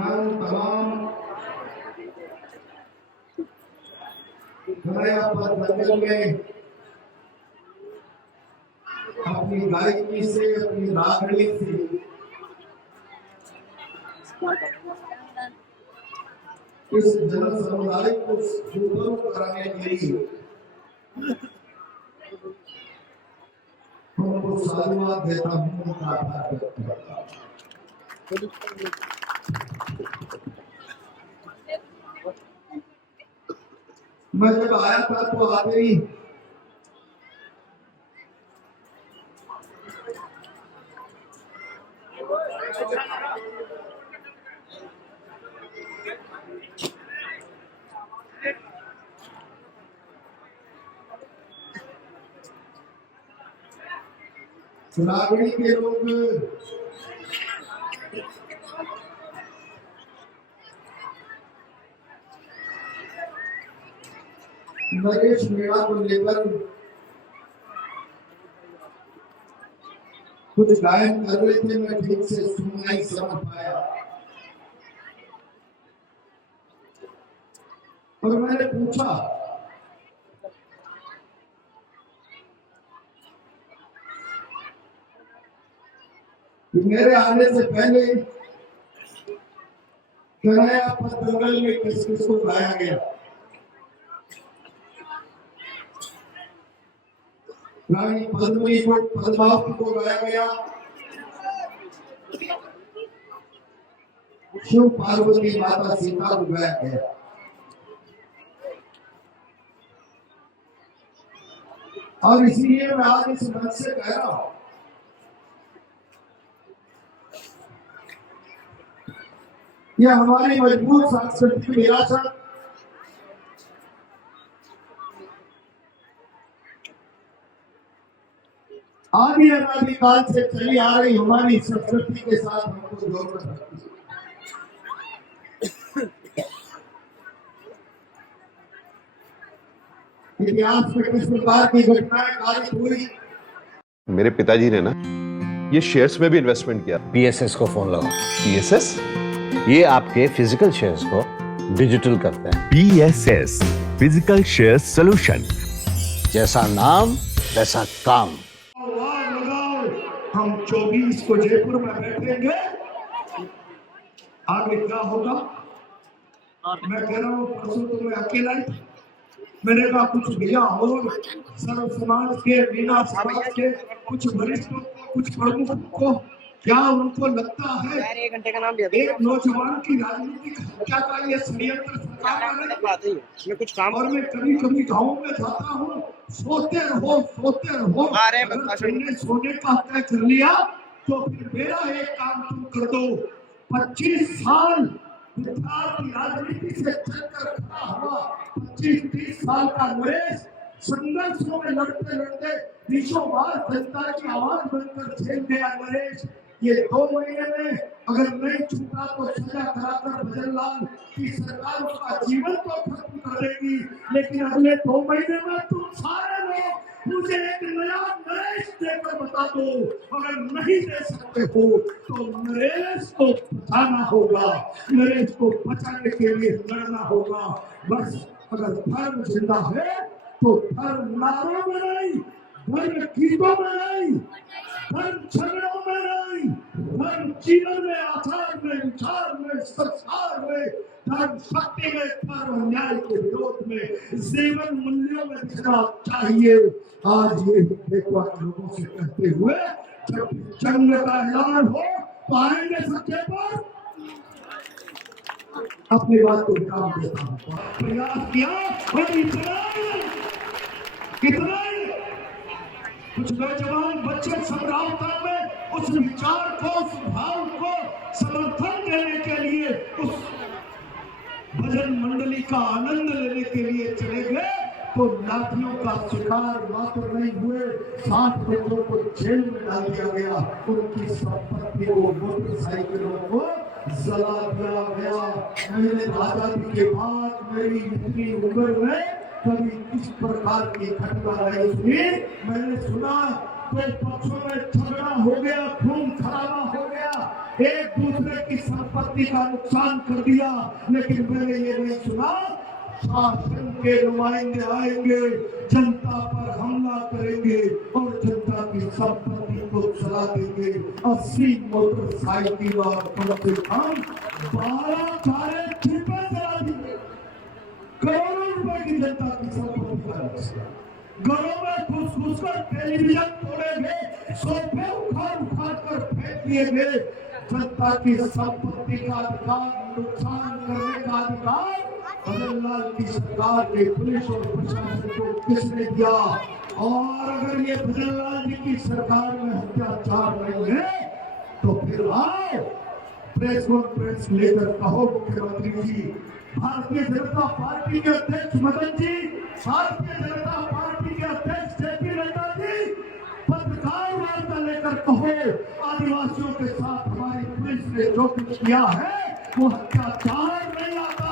मैं तमाम जंगल में अपनी गायकी से, अपनी रागड़ी से इस जन समुदाय को रूबरू कराने के लिए उनको साधुवाद देता हूँ, उनका आभार व्यक्त करता हूँ। मैं जब आया था तो आते ही रागड़ी के लोग नरेश मेरा को लेकर कुछ गायन कर रहे थे, मैं ठीक से सुन नहीं समझ पाया और मैंने पूछा कि मेरे आने से पहले कन्हैया दंगल में किस किस को गाया गया। रानी पद्मिनी को, पद्मावती को गाया गया, शिव पार्वती माता सीता को गाया गया। और इसलिए मैं आज इस मंच से कह रहा हूं यह हमारी मजबूत सांस्कृतिक विरासत आदि अनादिकाल से चली आ रही हमारी संस्कृति के साथ हमको जोड़ रखती है। इतिहास में किस प्रकार की घटनाएं कारित हुई। मेरे पिताजी ने ना ये शेयर्स में भी इन्वेस्टमेंट किया। पीएसएस को फोन लगाओ। पीएसएस ये आपके फिजिकल शेयर्स को डिजिटल करते हैं। पीएसएस फिजिकल शेयर सॉल्यूशन, जैसा नाम वैसा काम। हम 24 को जयपुर में बैठेंगे, आगे क्या होगा मैं कह रहा हूँ। परसों तो मैं अकेला ही, मैंने कहा कुछ भैया और सर्व समाज के, मीना समाज के कुछ वरिष्ठों को, कुछ प्रमुखों को क्या उनको लगता है एक नौजवान की राजनीतिक हत्या का ये षड्यंत्र सरकार में कुछ काम। और मैं कभी कभी गाँव में जाता हूँ, सोते रहो अगर तुमने सोने का तय कर लिया तो फिर मेरा एक काम तुम कर दो। 25 साल विद्यार्थी राजनीति से चलकर खड़ा हुआ, 25-30 साल का नरेश संघर्षों में लड़ते लड़ते बीचों बार जनता की आवाज बनकर झेल गया नरेश। ये 2 महीने में अगर नहीं छूटा तो सजा कराकर भजनलाल की सरकार उसका जीवन तो खत्म कर देगी, लेकिन अगले 2 महीने में तुम सारे लोग मुझे एक नया नरेश देकर बता दो। अगर नहीं दे सकते हो तो नरेश को बचाना होगा, नरेश को बचाने के लिए लड़ना होगा। बस अगर धर्म जिंदा है तो धर्म नारों में नहीं, धर्म गीतों में नहीं, धर्म झगड़ों में नहीं, धर्म जीवन में, आचार में, विचार में, संस्कार में, धर्म शक्ति में, धर्म न्याय के विरोध में, जीवन मूल्यों में दिखना चाहिए। आज ये देखवा लोगों से कहते हुए जब जंग का ऐलान हो तो आएंगे सच्चे पर। अपनी बात को विराम देता हूँ। प्रयास किया और इतना कुछ नौजवान बच्चे संग्रामता में उस विचार को, उस भाव को समर्थन देने के लिए, उस भजन मंडली का आनंद लेने के लिए चले गए तो लाठियों का शिकार मात्र नहीं हुए, 60 बच्चों को जेल में डाल दिया गया, उनकी संपत्ति को, मोटरसाइकिलों को जला दिया गया। मैंने आजादी के बाद मेरी इतनी उम्र में कभी इस प्रकार की घटना नहीं हुई। मैंने सुना तो पक्षों में झगड़ा हो गया, खून खराबा हो गया, एक दूसरे की संपत्ति का नुकसान कर दिया, लेकिन मैंने ये नहीं सुना शासन के नुमाइंदे आएंगे, जनता पर हमला करेंगे और जनता की संपत्ति को चला देंगे। 80 मोटरसाइकिल और कम से कम 12 कारें छिपे चला देंगे। करोड़ों रुपए की जनता की संपत्ति का नुकसान, घरों में घुस कर टेलीविजन तोड़े गए, सोफे उखाड़ कर फेंक दिए गए। जनता की संपत्ति का अधिकार नुकसान करने का अधिकार भजनलाल की सरकार ने, पुलिस और प्रशासन को किसने दिया? और अगर ये भजनलाल जी की सरकार में अत्याचार नहीं है तो फिर आओ प्रेस कॉन्फ्रेंस लेकर कहो मुख्यमंत्री जी, भारतीय जनता पार्टी के अध्यक्ष मदन जी, भारतीय जनता पार्टी के अध्यक्ष जेपी नड्डा जी, पत्रकार वार्ता लेकर कहो आदिवासियों के साथ हमारी पुलिस ने जो कुछ किया है वो अत्याचार नहीं आता।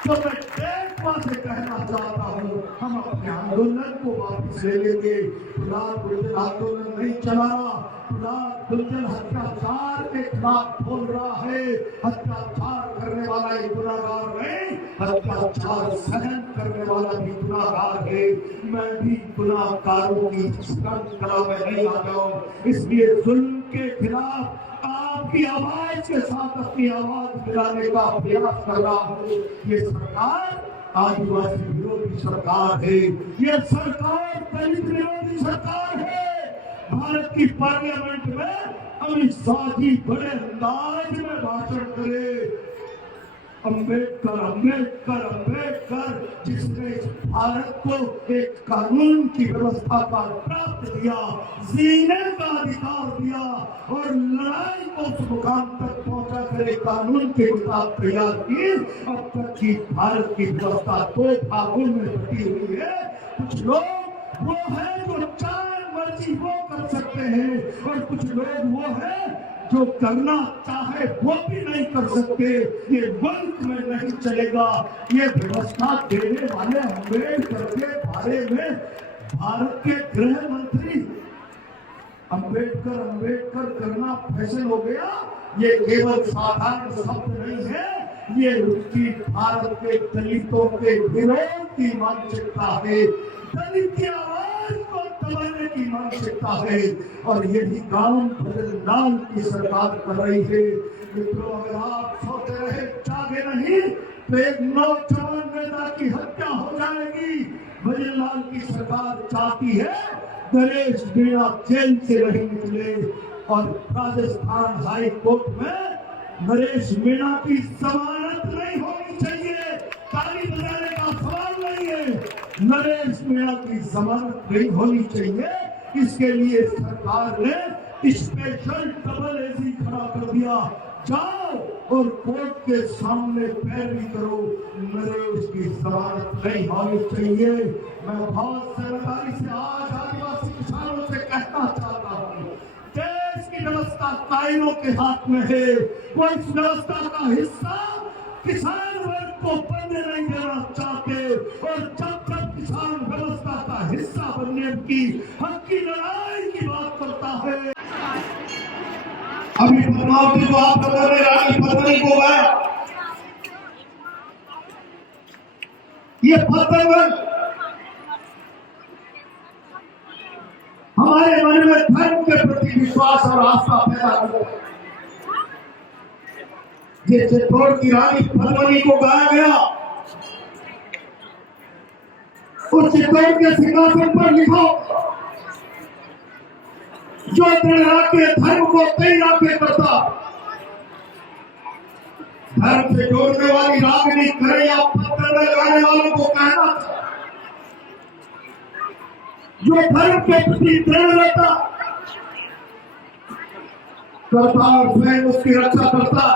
तो मैं देशवा से कहना चाहता हूँ, हम अपने आंदोलन को वापस ले लेंगे। प्रहलाद गुर्जर आंदोलन नहीं चला, प्रहलाद गुर्जर अत्याचार के खिलाफ बोल रहा है। अत्याचार करने वाला एक गुनाहगार नहीं, अत्याचार सहन करने वाला भी गुनाहगार है। मैं भी गुनाहगारों की श्रृंखला में नहीं आ जाऊं, इसलिए जुल्म के खिलाफ आपकी आवाज के साथ अपनी आवाज मिलाने का प्रयास कर रहा हूँ। ये सरकार आदिवासी विरोधी सरकार है, ये सरकार दलित विरोधी सरकार है। भारत की पार्लियामेंट में अमित शाह जी बड़े अंदाज में भाषण करे, अम्बेडकर अम्बेडकर अम्बेडकर, जिसने भारत को एक कानून की व्यवस्था का प्राप्त दिया, जीने का अधिकार दिया और लड़ाई को उस मुकाम तक पहुंचा कर कानून की किताब तैयार की। अब तक की भारत की व्यवस्था दो भागों में बटी हुई है। कुछ लोग वो है जो चाहे मर्जी वो कर सकते हैं और कुछ लोग वो है जो करना चाहे वो भी नहीं कर सकते। ये मुल्क में नहीं चलेगा। ये व्यवस्था देने वाले अम्बेडकर के बारे में भारत के गृह मंत्री अम्बेडकर अम्बेडकर करना फैशन हो गया। ये केवल साधारण शब्द नहीं है, ये उनकी भारत के दलितों के विरोध की मानसिकता है, दलित की आवाज को दबाने की मानसिकता है और यही काम भजनलाल की सरकार कर रही है। मित्रों, अगर आप सोते रहे जागे नहीं तो एक नौजवान नेता की हत्या हो जाएगी। भजनलाल की सरकार चाहती है नरेश मीणा जेल से नहीं निकले और राजस्थान हाई कोर्ट में नरेश मीणा की जमानत नहीं होनी चाहिए। ताली बजाने का सवाल नहीं है, नरेश मीणा की जमानत नहीं होनी चाहिए। इसके लिए सरकार ने स्पेशल डबल एसी खड़ा कर दिया। जाओ और कोर्ट के सामने पैरवी करो, नरेश की जमानत नहीं होनी चाहिए। मैं बहुत सरकारी से आज आदिवासी किसानों से कहना चाहता हूँ, देश की व्यवस्था कायरों के हाथ में है। वो इस व्यवस्था का हिस्सा किसान वर्ग को बनने नहीं देना चाहते और जब तक किसान व्यवस्था का हिस्सा बनने की हक की लड़ाई की बात करता है। अभी पद्मावती को आप लोगों ने रानी पत्नी को गाया, ये पत्थर हमारे मन में धर्म के प्रति विश्वास और आस्था पैदा करता है। ये चित्तौड़ की रानी पद्मनी को गाया गया, उस चित्तौड़ के सिंहासन पर लिखो, जो के धर्म को कई राखे करता, धर्म से जोड़ने वाली रागनी करे या पत्थर में गाने वालों को कहना था, जो धर्म के प्रति दृढ़ रहता करता और स्वयं उसकी रक्षा करता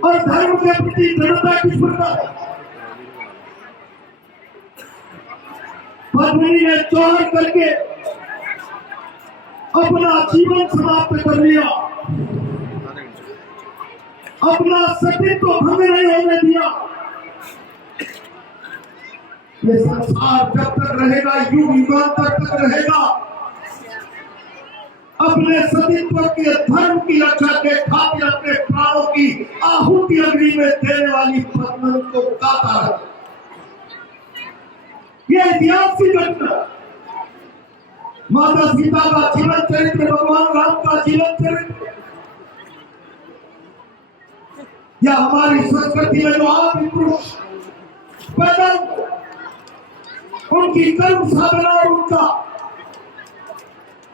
और धर्म के प्रति दृढ़ता की स्फूर्ता। पद्मिनी ने चौहर करके अपना जीवन समाप्त कर लिया, अपना सतीत्व भंग नहीं होने दिया। ये संसार जब तक रहेगा, युग युगांतर तक रहेगा। अपने सतीत्व की धर्म की रक्षा के खातिर अपने प्राणों की आहुति अग्नि में देने वाली पत्नी को गाता है। यह इतिहास की घटना, माता सीता का जीवन चरित्र, भगवान राम का जीवन चरित्र, या हमारी संस्कृति में जो आदि पुरुष पैदा उनकी कर्म साधना और उनका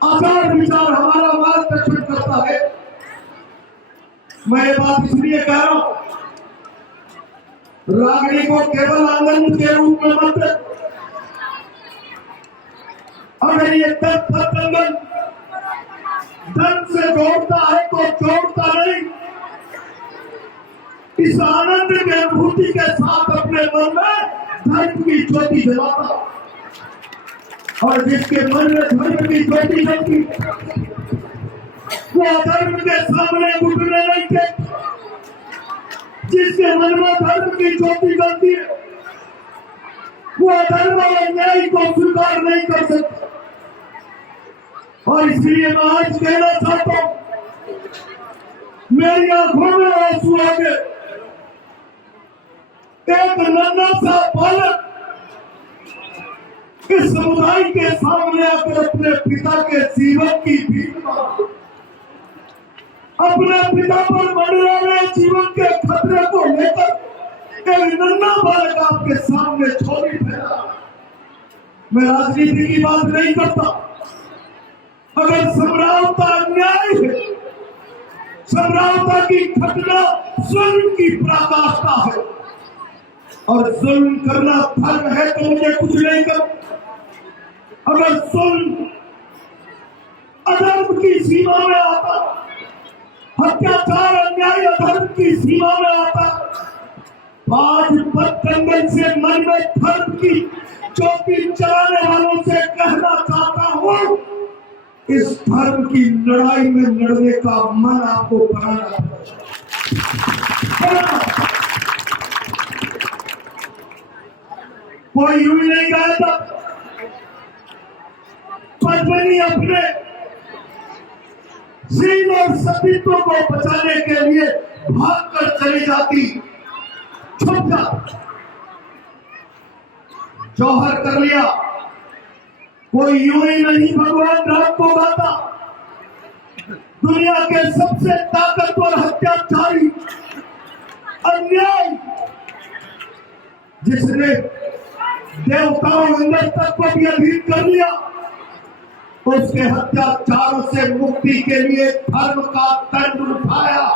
आचार विचार हमारा मार्गदर्शन करता है। मैं ये बात इसलिए कह रहा हूं, रागनी को केवल आनंद के रूप में मत देखो। अगर ये कंगन धन से जोड़ता है तो जोड़ता नहीं, इस आनंद की अनुभूति के साथ अपने मन में धर्म की ज्योति जलाता, और जिसके मन में धर्म की ज्योति जलती वो अधर्म के सामने घुटने नहीं टेकता। जिसके मन में धर्म की ज्योति जलती है वो अधर्म और अन्याय को स्वीकार नहीं कर सकता। और इसलिए मैं आज कहना चाहता हूं, मेरी आंखों में आंसू आ गए। एक नन्हा सा बालक इस समुदाय के सामने आकर अपने पिता के जीवन की भीख मांगा, अपने पिता पर बढ़ने वाले जीवन के खतरे को लेकर एक नन्हा बालक आपके सामने छोड़ी फैला। मैं राजनीति की बात नहीं करता। अगर सम्राटता अन्याय है, सम्राटता की घटना जुल्म की पराकाष्ठा है, और जुल्म करना धर्म है तो मुझे कुछ नहीं कर। अगर जुल्म अधर्म की सीमा में आता, हत्याचार अन्याय अधर्म की सीमा में आता, आज बदकंगन से मन में धर्म की ज्योति जलाने वालों से कहना चाहता हूं, इस धर्म की लड़ाई में लड़ने का मन आपको बनाना पड़ेगा। कोई यूं ही नहीं गया था, पद्मिनी अपने सीन और सतीत्व को बचाने के लिए भागकर चली जाती, छुप जाती, जौहर कर लिया। कोई यूं ही नहीं भगवान राम को गाता, दुनिया के सबसे ताकतवर हत्याचारी अन्याय, जिसने देवताओं इंद्र तक को भी अधीन कर लिया, उसके हत्याचारों से मुक्ति के लिए धर्म का दंड उठाया।